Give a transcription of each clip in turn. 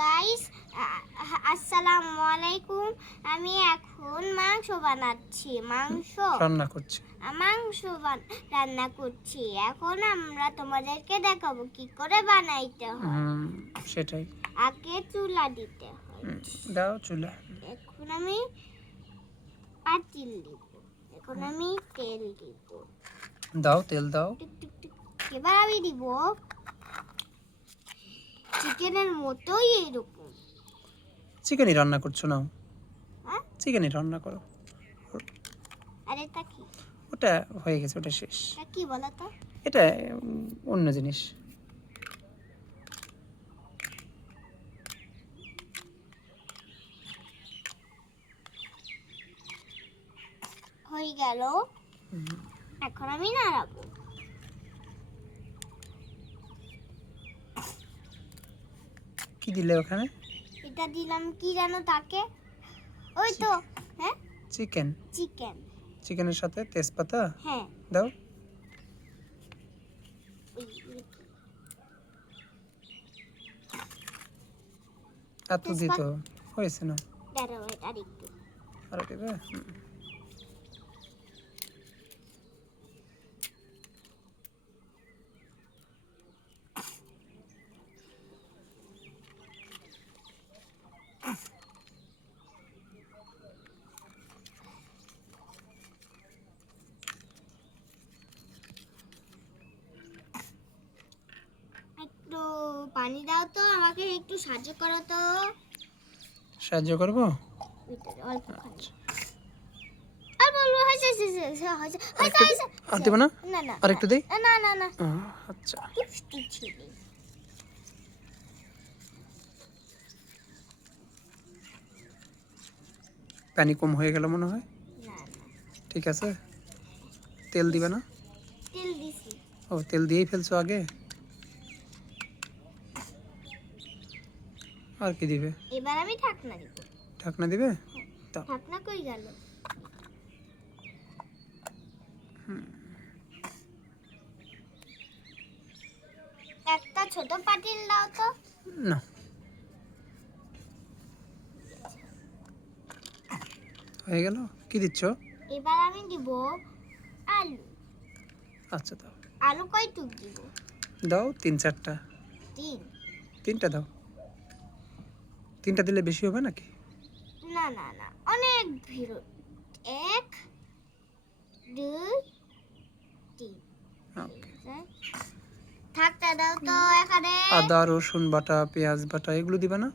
Guys আসসালামু আলাইকুম। আমি এখন মাংস বানাচ্ছি মাংস। রান্না করছি। মাংস রান্না করছি। এখন আমরা তোমাদেরকে দেখাবো কি করে বানাইতে হয়। সেটাই। আগে চুলা দিতে হয়। দাও চুলা। এখন আমি পাতিল দিব। এখন আমি তেল দিব। দাও তেল দাও। এবার আমি দিব চিকেনের মতোই এরকম চিকেনই রান্না করছ না হ্যাঁ? চিকেনই রান্না করো। আর এটা কি? ওটা হয়ে গেছে ওটা শেষ। এটা কি বলো তো? এটা অন্য জিনিস। হয়ে গেল। এখন আমি নাড়াবো। কি দিলে ওখানে? এটা দিলাম কি জানো তাকে? ওই তো হ্যাঁ? চিকেন চিকেন চিকেনের সাথে তেজপাতা? হ্যাঁ। দাও। এত দিত। হয়েছে না। দাঁড়াও এটা আরেকটু। আর দেবে হুম। একটু পানি দাও তো আমাকে একটু সাহায্য করো তো। সাহায্য করব? অল্প আর বলব হয়েছে হয়েছে হয়েছে হয়েছে হয়েছে আরেকটু হয়েছে আর দেবো না? না না। আরেকটু দেই? না না না। আচ্ছা। ছিলি। পানি কম হয়ে গেল মনে হয়? ঠিক আছে। তেল দিবে না? তেল দিছি। ও তেল দিয়েই ফেলছো আগে? আর কি দিবে? এবার আমি ঢাকনা দিব। ঢাকনা দিবে? দাও ঢাকনা কই গেল? একটা ছোট পাতিল দাও তো। না। হয়ে গেল? কি দিচ্ছ? এবার আমি দিব আলু। আচ্ছা দাও। আলু কয়টুক দিব? দাও তিন চারটা। তিন। তিনটা দাও। তিনটা দিলে বেশি হবে নাকি? না না না। অনেক ভিড়। এক দুই তিন। ওকে। থাকতে দাও তো এখানে। আদা রসুন বাটা পেঁয়াজ বাটা এগুলো দিবে না?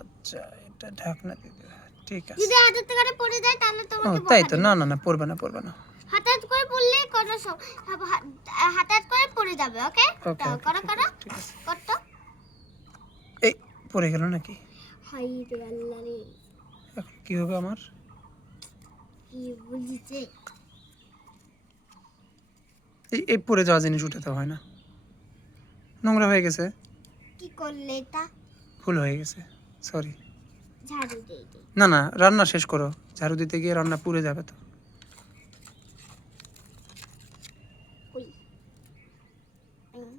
আচ্ছা এটা ঢাকনা দিবে। ঠিক আছে। যদি হাতের থেকে পড়ে যায় তাহলে তোমাকে তাই তো। না না না পড়বে না পড়বে না। হঠাৎ করে পড়লে কোনো হঠাৎ করে পড়ে যাবে ওকে করো করো। করতো। এই পড়ে গেল নাকি? হাই রে আল্লাহ রে। এখন কি হবে আমার? কি বুঝিছে এই এই পড়ে যাওয়া জিনিস উঠাতে হয় না। নোংরা হয়ে গেছে। কি করলে এটা? ভুল হয়ে গেছে সরি ঝাড়ু দিয়ে না না রান্না শেষ করো। ঝাড়ু দিতে গিয়ে রান্না পুড়ে যাবে তো ওই হুম।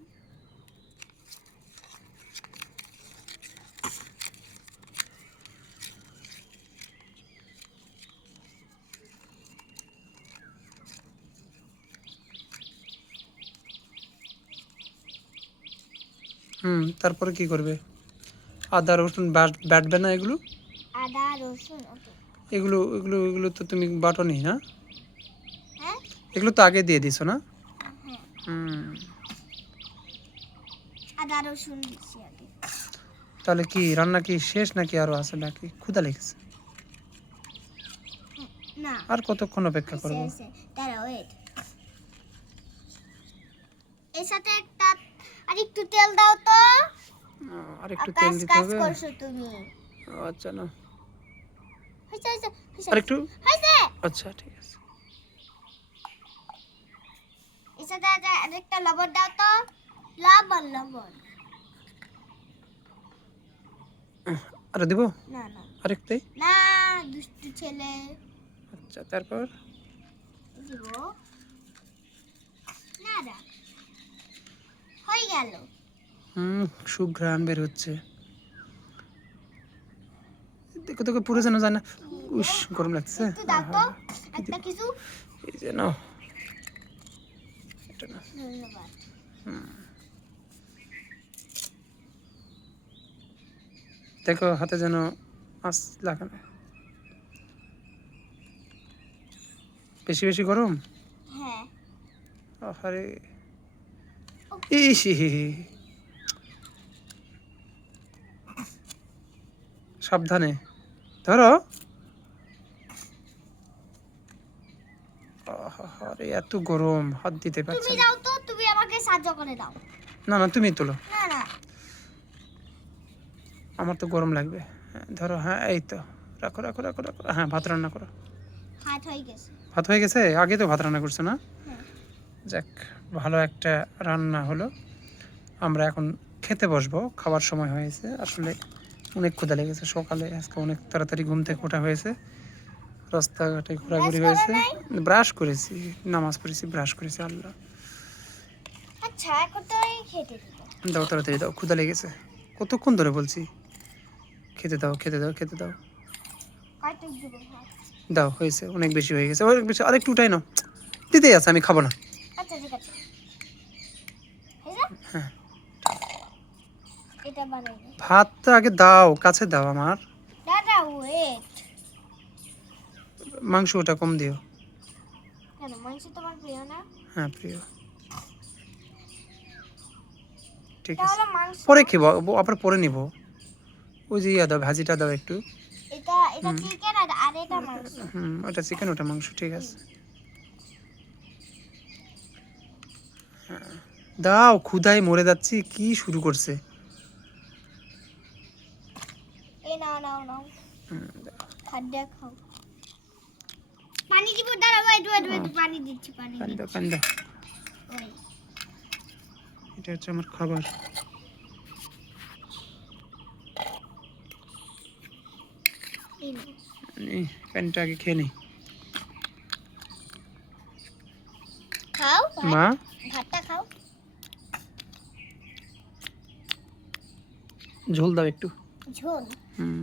হুম তারপরে কি করবে? আদা রসুন বাট- বাটবে না এগুলো? আদা রসুন ওকে। এগুলো এগুলো এগুলো তো তুমি বাটনি না? হ্যাঁ? এগুলো তো আগে দিয়ে দিছো না? হ্যাঁ। হুম। আদা রসুন দিচ্ছি আগে। তাহলে কি রান্না কি শেষ নাকি আরও আছে? বাকি ক্ষুদা লেগেছে? না। আর কতক্ষণ অপেক্ষা করব? ওয়েট এর সাথে আর একটু তেল দাও তো। আর একটু তেল কাজ দিতে কাজ করছ তুমি। আচ্ছা না। হয়েছে হয়েছে আর একটু? হয়েছে। আচ্ছা ঠিক আছে। সাথে আর- আরেকটা লবণ দাও তো। লবণ লবণ। আর দিব? না না। আরেকটাই না দুষ্টু ছেলে। আচ্ছা তারপর? দিব। না না। হয়ে গেল। হুম সুঘ্রাণ বের হচ্ছে। দেখো তোকে পুরো যেন যায় না উস গরম লাগছে। একটু কিছু। এই যে নাও। এটা নাও। ধন্যবাদ। দেখো হাতে যেন আস লাগানো। বেশি বেশি গরম? হ্যাঁ। আরে ইস সাবধানে। ধরো। আরে এত গরম হাত দিতে পারছে তুমি না তো তুমি আমাকে সাহায্য করে দাও। না না তুমি তোলো। না না। আমার তো গরম লাগবে। হ্যাঁ, ধরো হ্যাঁ এই তো। রাখো রাখো রাখো রাখো। হ্যাঁ ভাত রান্না করো। হাত হয়ে গেছে। ভাত হয়ে গেছে? আগে তো ভাত রান্না করছ না। যাক ভালো একটা রান্না হলো। আমরা এখন খেতে বসবো খাবার সময় হয়েছে। আসলে অনেক ক্ষুদা লেগেছে সকালে আজকে অনেক তাড়াতাড়ি ঘুম থেকে ওঠা হয়েছে। রাস্তাঘাটে ঘোরাঘুরি হয়েছে। ব্রাশ করেছি নামাজ পড়েছি ব্রাশ করেছি আল্লাহ। আচ্ছা দাও তাড়াতাড়ি দাও ক্ষুদা লেগেছে। কতক্ষণ ধরে বলছি? খেতে দাও খেতে দাও খেতে দাও? দাও হয়েছে অনেক বেশি হয়ে গেছে। অনেক বেশি আরেকটু উঠাই নাও। দিতেই আছে আমি খাব না। আচ্ছা ঠিক আছে। হ্যাঁ। ভাতটা আগে দাও কাছে দাও আমার। দাদা ওয়েট মাংস ওটা কম দিও। কেন মাংস তোমার প্রিয় না? হ্যাঁ প্রিয়। ঠিক আছে। পরে খেবো আবার পরে নিব। ওই যে ইয়া দাও ভাজিটা দাও একটু। এটা এটা চিকেন আর আর এটা মাংস। হুম ওটা চিকেন ওটা মাংস ঠিক আছে। দাও ক্ষুধায় মরে যাচ্ছি কি শুরু করছে? পানি দিব দাঁড়াও ওয়েট ওয়েট ওয়েট পানি দিচ্ছি পানি পানি দাও পানি দাও। এটা হচ্ছে আমার খাবার। প্যানটা আগে খেয়ে নিই। মা ভাতটা খাও ঝোল দাও একটু। ঝোল? হুম।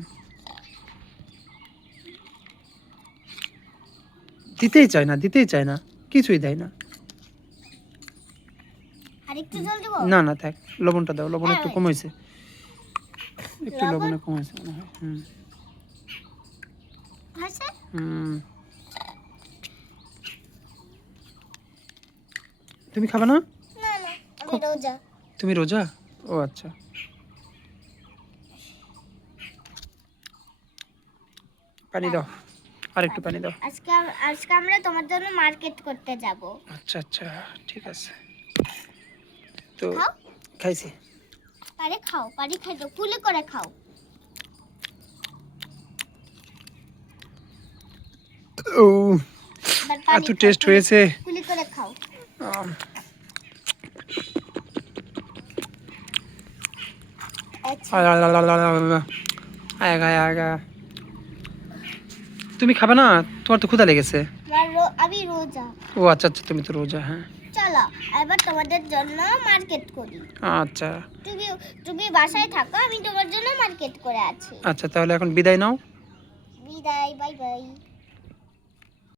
দিতেই চায় না দিতেই চায় না কিছুই দেয় না। একটু না না থাক লবণটা দাও লবণ একটু হ্যাঁ, কম হয়েছে। একটু লবণে? কম হয়েছে মনে হয় হুম। হুম। তুমি খাবে না? তুমি রোজা? ও আচ্ছা। পানি দাও আর একটু পানি দাও আজকে আজকে আমরা তোমার জন্য মার্কেট করতে যাব আচ্ছা আচ্ছা ঠিক আছে তো খাইছি পারে খাও পারি খাই তো কুলি করে খাও ও এত টেস্ট হয়েছে কুলি করে খাও আচ্ছা আয়, আয়, আয়, আয়, আয়, আয়, আয়। আয়, আয়, আয়, আয়। তুমি খাবে না? তোমার তো ক্ষুধা লেগেছে। আমি রোজা। ও আচ্ছা আচ্ছা তুমি তো রোজা হ্যাঁ। চলো এবার তোমাদের জন্য মার্কেট করি। আচ্ছা। তুমি তুমি বাসায় থাকো আমি তোমার জন্য মার্কেট করে আছি। আচ্ছা তাহলে এখন বিদায় নাও। বিদায় বাই বাই।